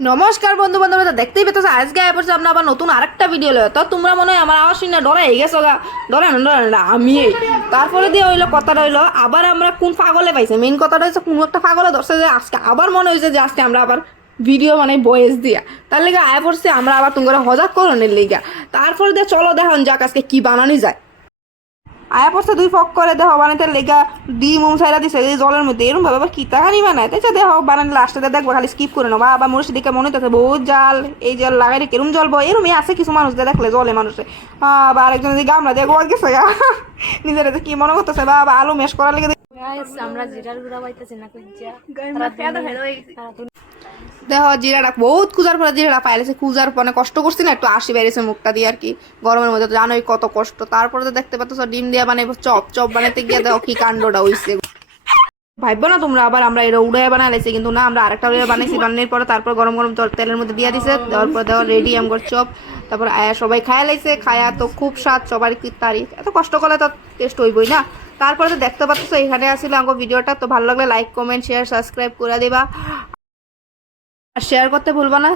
নমস্কার বন্ধু বান্ধবরা, দেখতেই পেতো আজকে পড়ছে আমরা আবার নতুন আরেকটা ভিডিও লয়। তো তোমরা মনে হয় আমার আওয়াজ শুনে ডরে গেছো গা। ডরে না আমি তারপরে দিয়ে হইলো কথাটা হইলো আবার আমরা কোন পাগলে পাইছে। মেইন কথাটা হচ্ছে কোন একটা পাগলে ধরছে যে আজকে আবার মনে হয়েছে যে আজকে আমরা আবার ভিডিও মানে বয়েস দিয়া তার লিগে আয় পড়ছে আমরা আবার তোমরা হজাক করণের লিগা। তারপরে দিয়ে চলো দেখন যাক আজকে কি বানানি যায়। আয়া পড়ছে দুই ফক করে দেহ বানাইতে লেগা ডিম সাইরা দিছে এই জলের মধ্যে এরকম ভাবে আবার কি তাহানি বানায় তাই দেহ বানানি লাস্টে দেখবো খালি স্কিপ করে নেবো। আবার মুরশি দিকে মনে হচ্ছে বহুত জাল, এই জল লাগাই রে কেরম জল বয় এরমই আছে কিছু মানুষ দেখলে জলে মানুষে। আবার আরেকজন দিকে আমরা দেখবো গেছে নিজের কি মনে করতেছে বা আলু মেশ করার লেগে আমরা জিরার গুঁড়া পাইতেছি না কুজ্জা দেখো জিরাটা বহুত কুজার পরে জিরাটা পাইলেছে। কুজার পরে কষ্ট করছি না, একটু আসি বেরিয়েছে মুখটা দিয়ে আর কি। গরমের মধ্যে তো জানোই কত কষ্ট। তারপরে তো দেখতে পাচ্ছ ডিম দিয়ে বানাইবো চপ। চপ বানাইতে গিয়ে দেখো কি কাণ্ডটা হইছে। ভাববো না তোমরা আবার আমরা এটা উড়াইয়া বানাইছি, কিন্তু না আমরা আরেকটা উড়াইয়া বানাইছি। বানানোর পরে তারপর গরম গরম তেলের মধ্যে দিয়ে দিছে, দেওয়ার পর দেওয়া রেডি আমগর চপ। তারপর সবাই খায়া লাইছে, খায়া তো খুব স্বাদ, সবার কি তারিফ। এত কষ্ট করলে তো টেস্ট হইবই না। তারপরে তো দেখতে পাচ্ছ এখানে আসলে আমার ভিডিওটা তো ভালো লাগলে লাইক কমেন্ট শেয়ার সাবস্ক্রাইব করে দিবা আর শেয়ার করতে ভুলবা না।